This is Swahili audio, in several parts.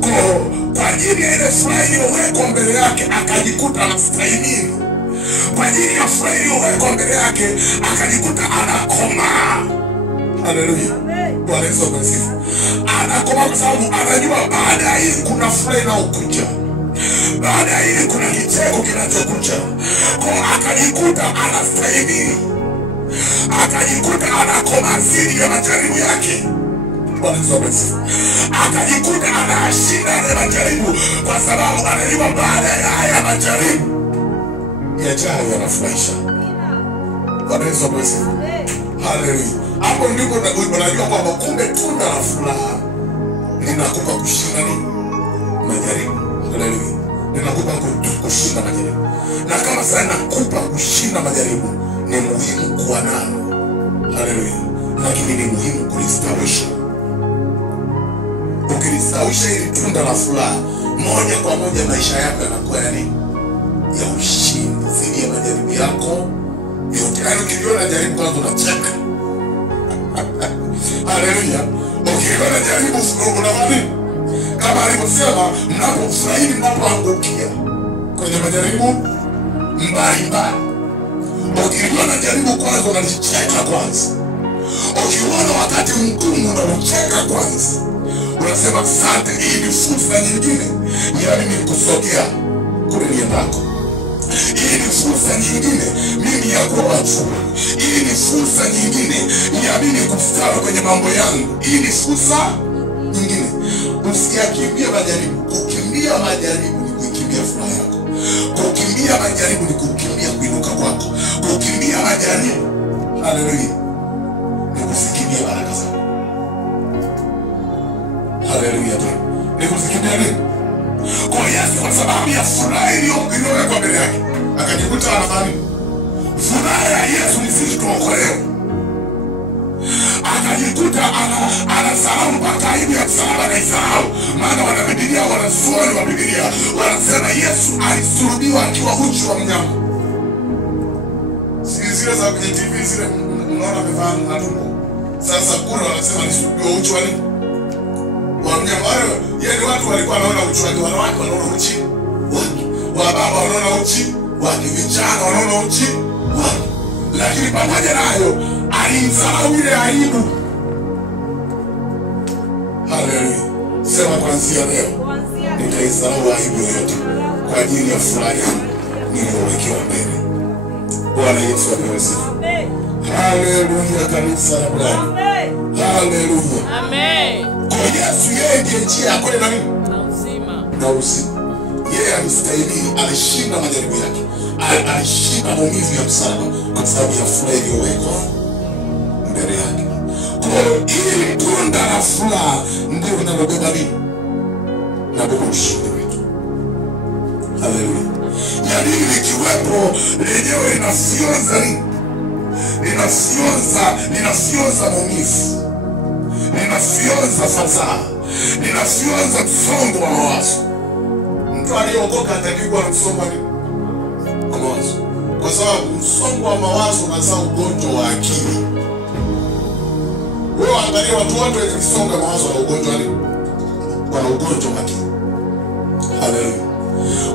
Kwa ajili ya ile furaha iliyowekwa mbele yake akajikuta anastahimili. Kwa ajili ya furaha iliyowekwa mbele yake akajikuta anakoma. Haleluya. Bwana Yesu asifiwe. Anakoma kwa sababu anajua baada ya hili kuna furaha inayokuja. Baada ya hili kuna kicheko kinachokuja. Kwa akajikuta anastahimili. Akajikuta anakoma dhidi ya majaribu yake. Bwana Yesu asifiwe. Akajikuta anashinda yale majaribu kwa sababu anajua baada ya haya majaribu yajayo yanafurahisha. Bwana Yesu asifiwe. Haleluya. Hapo ndipo unajua kwamba kumbe tunda la furaha linakupa kushinda majaribu. Haleluya. Linakupa kushinda majaribu. Na kama sasa nakupa kushinda majaribu, ni muhimu kuwa nalo. Haleluya. Lakini ni muhimu kulistawisha. Ukilistawisha hili tunda la furaha, moja kwa moja maisha yako yanakuwa ya ushindi dhidi ya majaribu yako yote. Yaani ukiona jaribu kwanza unacheka. Haleluya. Ukiona jaribu unafanya kama alivyosema, mnapofurahi mnapoangukia kwenye majaribu mbalimbali. Ukiona jaribu kwanza unacheka kwanza. Ukiona wakati mgumu unacheka kwanza. Unasema asante, hii ni fursa nyingine ya mimi kusogea kule niendako. Hii ni fursa nyingine mimi ya kuwa juu. Hii ni fursa nyingine ya mimi kustawi kwenye mambo yangu. Hii ni fursa nyingine. Usiyakimbie majaribu. Kukimbia majaribu ni kukimbia furaha yako. Kukimbia majaribu ni kukimbia kuinuka kwako. Kukimbia majaribu, haleluya, ni kusikimbia baraka zako. Haleluya. Ni kusikimbia nini? Kwa Yesu, kwa sababu ya furaha iliyowekwa mbele yake, akajikuta anafanya furaha ya Yesu ni sisi tuokolewe. Akajikuta anasahau mpaka aibu ya msalaba anaisahau. Maana wana Biblia, wanazuoni wa Biblia wanasema Yesu alisulubiwa akiwa uchi wa mnyama. Zile za kwenye TV zile unaona amevaa na tumbo. Sasa kule wanasema alisulubiwa uchi wa nini? Wa mnyama. Yaani watu walikuwa wanaona uchi wake, wanawake wanaona uchi wake, wababa wanaona uchi wake, vijana wanaona uchi wake. Lakini pamoja nayo alimsahau ile aibu. Haleluya. Sema kuanzia leo nitaisahau aibu yote kwa ajili ya furaha yangu niliyowekewa mbele. Bwana Yesu asifiwe. Haleluya kanisa la Bwana. Haleluya. Amen. Kwa Yesu yeye ndiye njia ya kwenda na uzima. Na uzima. Yeye alistahili, alishinda majaribu yake. Alishinda maumivu ya msalaba kwa sababu ya furaha iliyowekwa mbele yake. Kwa hili tunda la furaha ndio linalobeba nini? Linabeba ushindi wetu. Haleluya. Yaani likiwepo lenyewe linafyonza nini? Linafyonza maumivu. Linafyonza fadhaa. Linafyonza msongo wa mawazo. Mtu aliyeokoka atakiwa na msongo wa mawazo. Kwa sababu msongo wa mawazo unazaa ugonjwa wa akili. Wewe angalia watu wote wenye msongo wa mawazo na ugonjwa nini? Wana ugonjwa wa akili. Haleluya.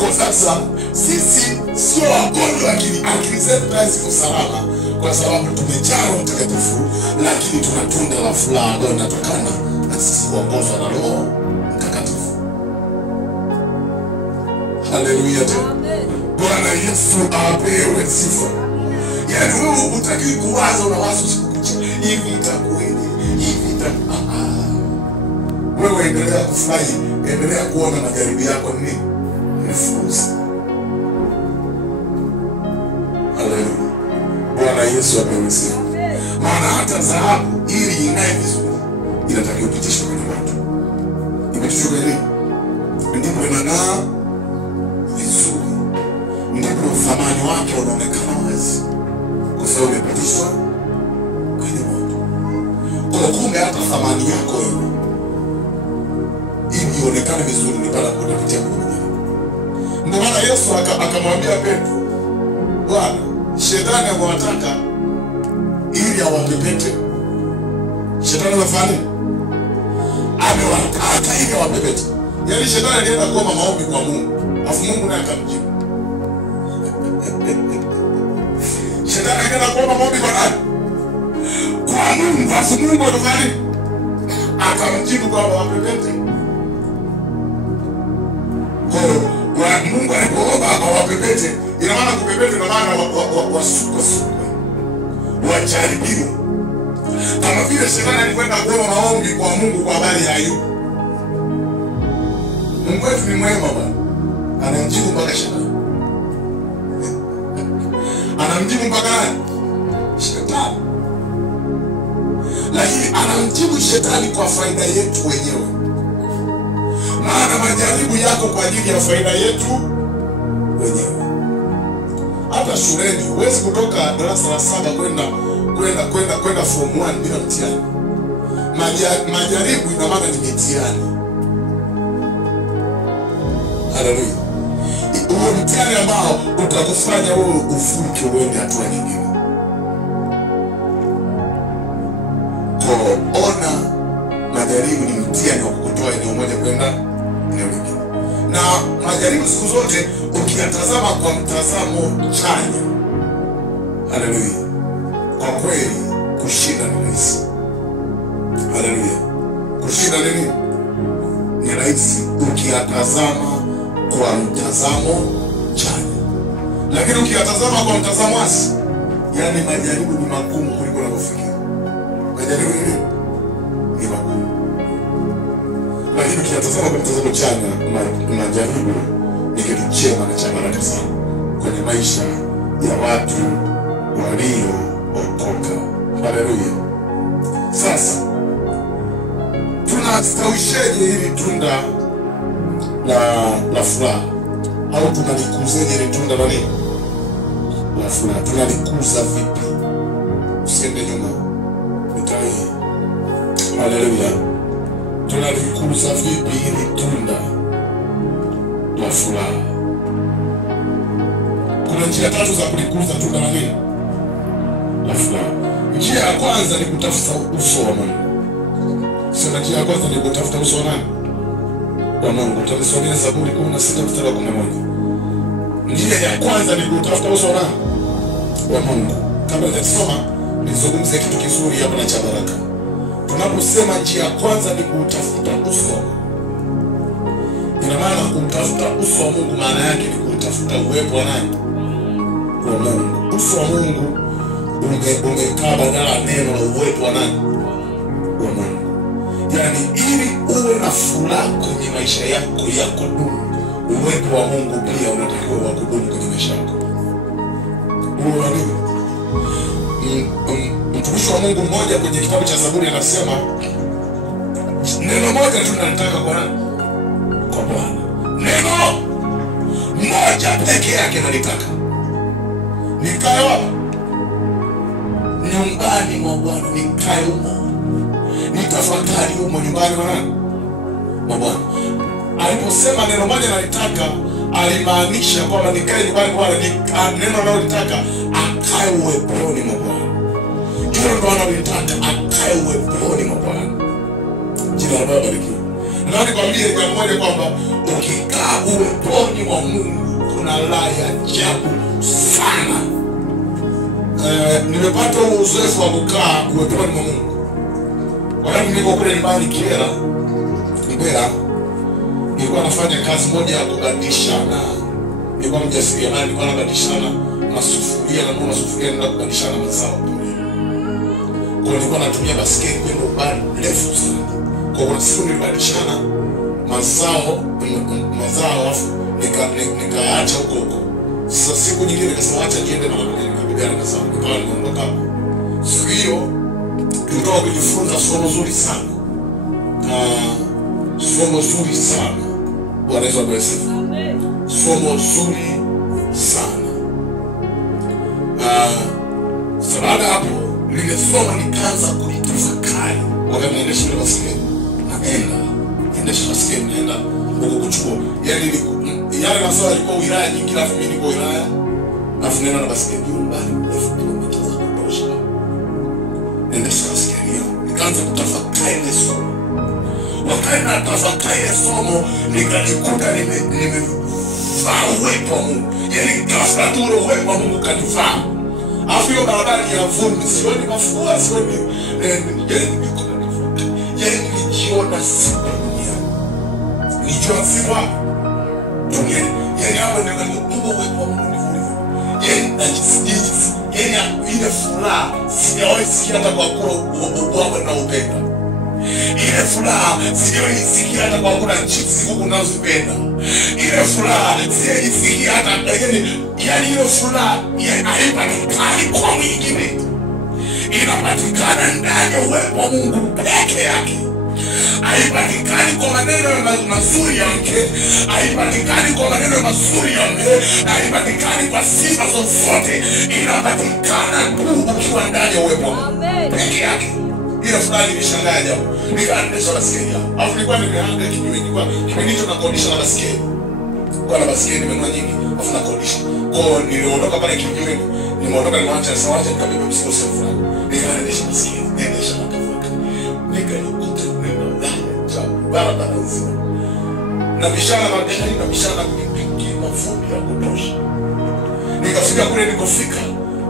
Kwa sasa sisi sio wagonjwa wa akili. Akili zetu ziko salama kwa sababu tumejaa Roho Mtakatifu, lakini tuna tunda la furaha ambalo linatokana na sisi kuongozwa na Roho Mtakatifu. Haleluya. Bwana Yesu apewe sifa. Yaani wewe hutaki kuwaza, unawaza hivi itakuwaje? Hivi wewe endelea kufurahi, endelea kuona majaribu yako ni fursa. Haleluya. Bwana Yesu apewe sifa. Maana hata dhahabu ili ing'ae vizuri inatakiwa kupitishwa kwenye moto. Imepitishwa kwenye nini? Ndipo inang'aa vizuri. Ndipo thamani wake unaonekana wazi. Kwa sababu imepitishwa kwenye moto. Kwa kumbe hata thamani yako hiyo ili ionekane vizuri ni pale kupitia kwenye moto. Ndio maana Yesu akamwambia Petro, Bwana, shetani amewataka ili awapepete. Shetani amefanya? Amewataka ili awapepete. Yaani shetani alienda kuomba maombi kwa Mungu, afu Mungu naye akamjibu. Shetani alienda kuomba maombi kwa nani? Kwa Mungu, afu Mungu akafanya akamjibu kwamba wapepete. Kwa Mungu alipoomba akawapepete, ina maana kupepete ina maana wasuko wajaribiwe. Kama vile shetani alikwenda kuomba maombi kwa Mungu kwa habari ya Ayubu. Mungu wetu ni mwema bwana. Anamjibu mpaka shetani. Anamjibu mpaka shetani. Lakini anamjibu shetani kwa faida yetu wenyewe. Maana majaribu yako kwa ajili ya faida yetu wenyewe. Hata shuleni huwezi kutoka darasa la 7 kwenda form 1 bila mtihani. Majaribu ina maana ni mitihani. Haleluya. Huo mtihani ambao utakufanya wewe uvuke uende hatua nyingine. Ona majaribu ni mtihani wa kukutoa eneo moja kwenda eneo lingine. Na majaribu siku zote ukiyatazama kwa mtazamo chanya, haleluya, kwa kweli kushinda ni rahisi. Haleluya. Kushinda nini? Ni rahisi ukiyatazama kwa mtazamo chanya. Lakini ukiyatazama kwa mtazamo hasi, yani majaribu ni magumu kuliko unavyofikiri. Majaribu ni magumu. Lakini ukiyatazama kwa mtazamo chanya, majaribu ni kitu chema na cha baraka sana kwenye maisha ya watu waliookoka. Haleluya. Sasa tunastawisheje hili tunda la furaha? Au tunalikuzeje hili tunda la nini? La furaha. Tunalikuza vipi? Usiende nyuma. Mitai. Haleluya. Tunalikuza vipi hili tunda la furaha? Kuna njia 3 za kulikuza tunda la nini? La furaha. Njia ya kwanza ni kutafuta uso wa Mungu. Sema njia ya kwanza ni kutafuta uso wa nani? Wa Mungu. Tutasomea Zaburi 16 mstari wa 11. Njia ya kwanza ni kutafuta uso wa nani? Wa Mungu. Kabla ya kusoma, nizungumzie kitu kizuri hapa na cha baraka. Tunaposema njia ya kwanza ni kutafuta uso wa Mungu, ina maana kutafuta uso wa Mungu maana yake ni kutafuta uwepo wa nani? Wa Mungu. Uso wa Mungu umekaa badala neno la uwepo wa nani? Wa Mungu. Yani ili uwe na furaha kwenye maisha yako ya kudumu, uwepo wa Mungu pia unatakiwa wa kudumu kwenye maisha yako. Uwe nini? Mtumishi wa Mungu mmoja kwenye kitabu cha Zaburi anasema neno moja tu nataka kwa nani? Kwa Bwana. Neno moja pekee yake nalitaka. Nikae wapi? Nyumbani mwa Bwana. Nikae humo, nitafakari humo nyumbani mwa nani? Mwa Bwana. Aliposema neno moja nalitaka, alimaanisha kwamba nikae nyumbani kwa Bwana. Neno analotaka akae uweponi mwa Bwana. Hilo ndo analotaka, akae uweponi mwa Bwana. Jina la Baba libarikiwe. Na nikwambie jambo moja kwamba ukikaa uweponi mwa Mungu kuna raha ya ajabu sana. Nimepata uzoefu wa kukaa uweponi mwa Mungu. Wakati niko kule nyumbani Kiera, nilikuwa nafanya kazi moja ya kubadilishana. Nilikuwa mjasiriamali, nilikuwa nabadilishana masufuria na masufuria na kubadilishana mazao. Kwa nilikuwa natumia basikeli kwenda umbali mrefu sana. Kwa kuna siku nilibadilishana mazao alafu nikaacha huko. Sasa siku nyingine nikasema acha niende na nikabidana mazao. Nikawa nimeondoka. Siku hiyo tulitoka kujifunza somo zuri sana. Somo zuri sana. Bwana Yesu asifiwe. Amen. Somo zuri sana. Baada hapo nilisoma nikaanza kulitafakari. Wakati naendesha ile basikeli. Naendesha basikeli naenda huko kuchukua. Yale mazao yalikuwa wilaya nyingi, alafu mimi niko wilaya. Alafu nenda na basikeli mbali mrefu kilomita za kutosha. Naendesha basikeli. Nikaanza kutafakari ile somo. wakati natafakari somo nikajikuta nimevaa uwepo wa Mungu. Yani ghafla tu ule uwepo wa Mungu kanivaa. Alafu hiyo barabara ya vumbi, sioni mafua, sioni yani nijiona siku dunia. Nijiona siku dunia. Yani hapo ndio Mungu uwepo wa Mungu ndivyo. Yani najisikia yani ile furaha sijawahi sikia hata kwa kula ubwabwa na upenda. Ile furaha sijawahi sikia hata kwa kula chips huku nazipenda. Ile furaha sijawahi sikia hata yani ile furaha haipatikani kwa mwingine. Inapatikana ndani ya uwepo wa Mungu peke yake. Haipatikani kwa maneno mazuri ya mke, haipatikani kwa maneno mazuri ya mke, haipatikani kwa sifa zozote. Inapatikana tu ukiwa ndani ya uwepo wa Mungu peke yake. Ile furaha nilishangaa ajabu. Nikaendesha basikeli hapo. Alafu nilikuwa nimeanga kinyume kwa kipindi hicho nakodisha na basikeli. Kwa na basikeli nimenunua nyingi, alafu nakodisha. Kwa niliondoka pale kinyume, nimeondoka nimeacha sawaje nikabeba mzigo sio fulani. Nikaendesha basikeli, niendesha na kafuka. Nikaikuta barabara nzima. Na bishana magari na bishana pikipiki mafundi ya kutosha. Nikafika kule nikofika.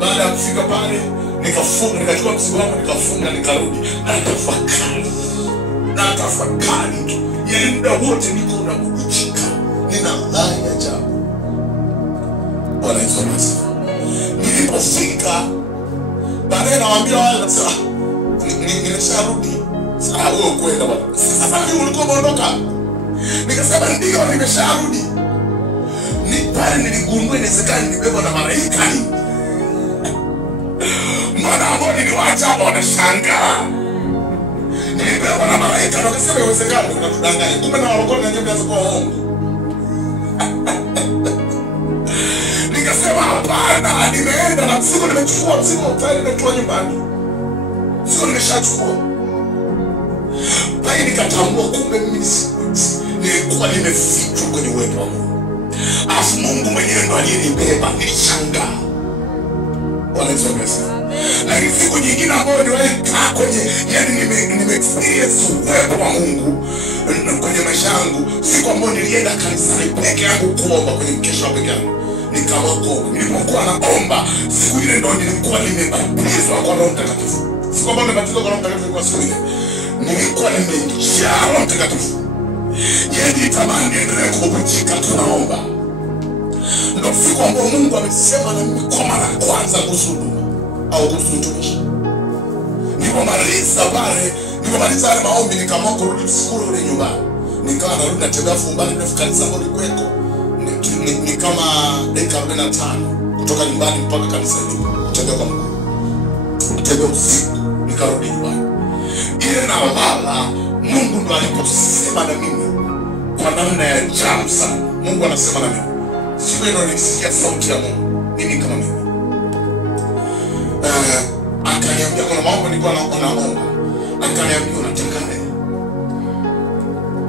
Baada ya kufika pale nikafunga, nikachukua mzigo wangu nikafunga, nikarudi. Natafakari tu. Yani muda wote niko na kuchika. Nina dhani ajabu. Bwana Yesu asifiwe. Nilipofika baadaye nawaambia wale nasema nimesharudi. Sasa wewe kwenda bwana. Sasa hivi ulikuwa umeondoka. Nikasema ndio nimesharudi. Ni pale niligundua inawezekana nibebwa na malaika. Maana ambao niliwaacha hapo wanashangaa. Nilibebwa na malaika. Wakasema inawezekana unatudanganya. Kumbe na walokole na nyumba zako waongo. Nikasema hapana, nimeenda na mzigo nimechukua, mzigo tayari nimetoa nyumbani. Mzigo nimeshachukua. Bali nikatambua kumbe mimi nilikuwa nimefichwa kwenye uwepo wa Mungu. Afu Mungu mwenyewe ndo aliyenibeba, nilishangaa. Bwana Yesu asifiwe. Lakini siku nyingine ambayo nilikaa kwenye yani nime-experience uwepo wa Mungu kwenye maisha yangu, siku ambayo nilienda kanisani peke yangu kuomba kwenye mkesha peke yangu. Nikaomba. Nilipokuwa naomba, siku ile ndo nilikuwa nimebatizwa kwa Roho Mtakatifu. Siku ambayo nimebatizwa kwa Roho Mtakatifu kwa siku ile nilikuwa nimejaa Roho Mtakatifu. Yeye tamani endelee kubujika tunaomba. Ndio siku ambayo Mungu amesema na mimi kwa mara ya kwanza kusudu au kusutumisha. Nilipomaliza pale, nilipomaliza yale maombi nikaamua kurudi siku ile nyumbani. Nikawa narudi natembea fumbani na kanisa ambalo likuweko. Ni kama dakika 45 kutoka nyumbani mpaka kanisa hili. Kutembea kwa Mungu. Kutembea usiku nikarudi nyumbani. Ile na wala Mungu ndo aliposema na mimi kwa namna ya ajabu sana. Mungu anasema na mimi. Siku ile nilisikia sauti ya Mungu. Mimi kama mimi. Akaniambia kuna mambo nilikuwa naomba. Akaniambia unataka nini?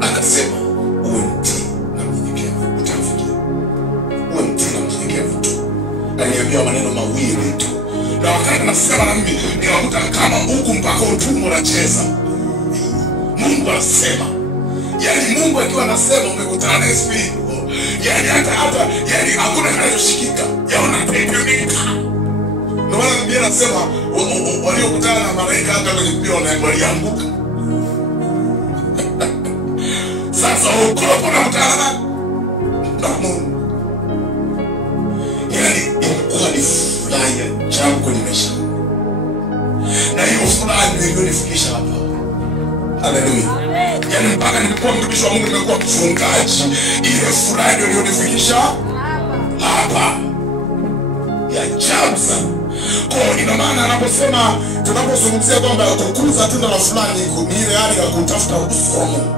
Akasema uwe mtii na mnyenyekevu utafikia. Uwe mtii na mnyenyekevu tu. Akaniambia maneno mawili tu. Na wakati nasema na mimi nikakuta kama Mungu mpaka utumbo unacheza. Mungu anasema. Yani Mungu akiwa anasema umekutana na SP. Yani hata yani hakuna kinachoshikika. Yaona pepenika. Ndio maana Biblia inasema waliokutana na malaika hata kwenye mpira walianguka. Sasa ukoropo na mtana na Mungu. Yani ilikuwa ni furaha ya ajabu kwenye maisha. Na hiyo furaha ndio iliyonifikisha hapa. Haleluya. Yani mpaka nilikuwa mtumishi wa Mungu, nimekuwa mchungaji. Ile furaha ndio iliyonifikisha hapa. Ya ajabu sana. Kwa ina maana anaposema tunapozungumzia kwamba kukuza tunda la fulani ni ile hali ya kutafuta uso wa Mungu.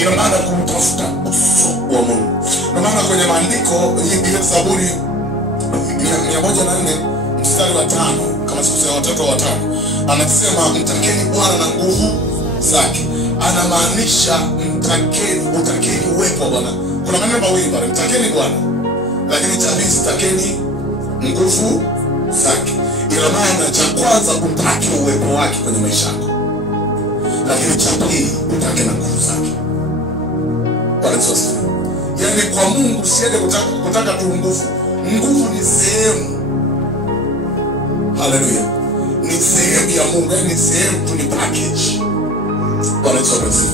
Ina maana kutafuta uso wa Mungu. Ina maana kwenye maandiko ile Zaburi 104 mstari wa 5 kama sikosea watatu wa 5 anasema mtakeni Bwana na nguvu zake. Anamaanisha utakeni uwepo wa Bwana. Kuna maneno mawili pale, mtakeni Bwana. Lakini tabisi takeni nguvu zake. Ina maana cha kwanza utake uwepo wake kwenye maisha yako. lakini cha pili utake na nguvu zake. Bwana sasa, yani kwa Mungu usiende kutaka tu nguvu. Nguvu ni sehemu. Haleluya. Ni sehemu ya Mungu, ni sehemu tu, ni package. Bwana sasa,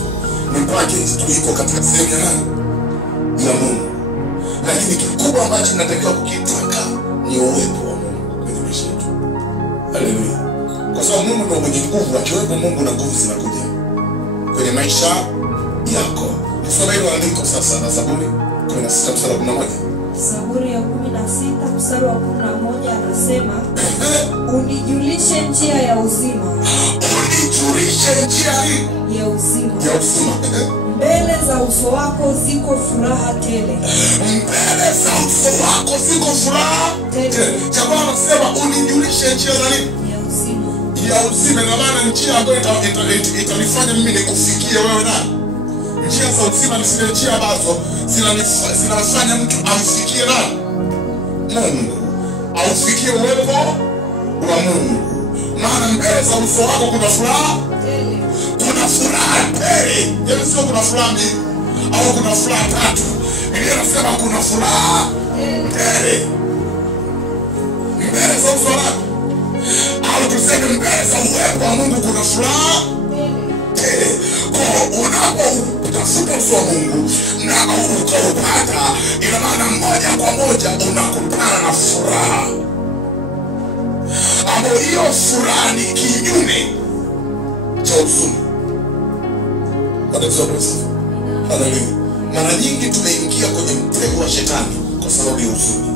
ni package tu, iko katika sehemu ya nani? Ya Mungu. Lakini kikubwa ambacho tunatakiwa kukitaka ni uwepo wa Mungu kwenye maisha yetu. Haleluya. Kwa sababu Mungu ndio mwenye nguvu, akiwepo Mungu na nguvu zinakuja kwenye maisha yako. Nisome hilo andiko sasa na Zaburi 16 mstari wa 11. Zaburi ya 16 mstari wa 11 anasema, unijulishe njia ya uzima. Unijulishe njia ya uzima. Ya uzima. Mbele za uso wako ziko furaha tele. Mbele za uso wako ziko furaha tele. Jamaa anasema unijulishe njia za nini? Ya uzima. Ya uzima, na maana njia ambayo itanifanya mimi nikufikie wewe nani? Njia za uzima ni zile njia ambazo zinafanya mtu amfikie nani? Mungu. Aufikie uwepo wa Mungu. Maana mbele za uso wako kuna furaha tele. Kuna furaha tele. Yaani sio kuna furaha mbili au kuna furaha tatu. Biblia inasema kuna furaha tele. Mbele za uso wako, au tuseme mbele za uwepo wa Mungu kuna furaha tele. Kwa unapotafuta uso wa Mungu na ukaupata, ina maana moja kwa moja unakutana na furaha, ambayo hiyo furaha ni kinyume cha huzuni. Haleluya. Mara nyingi tumeingia kwenye mtego wa shetani kwa sababu ya huzuni.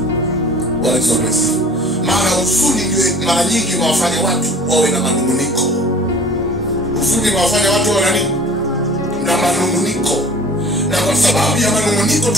Maana huzuni ndio mara nyingi inawafanya watu wawe na manunguniko. Huzuni inawafanya watu wawe na nini? Na manunguniko. Na kwa sababu ya manunguniko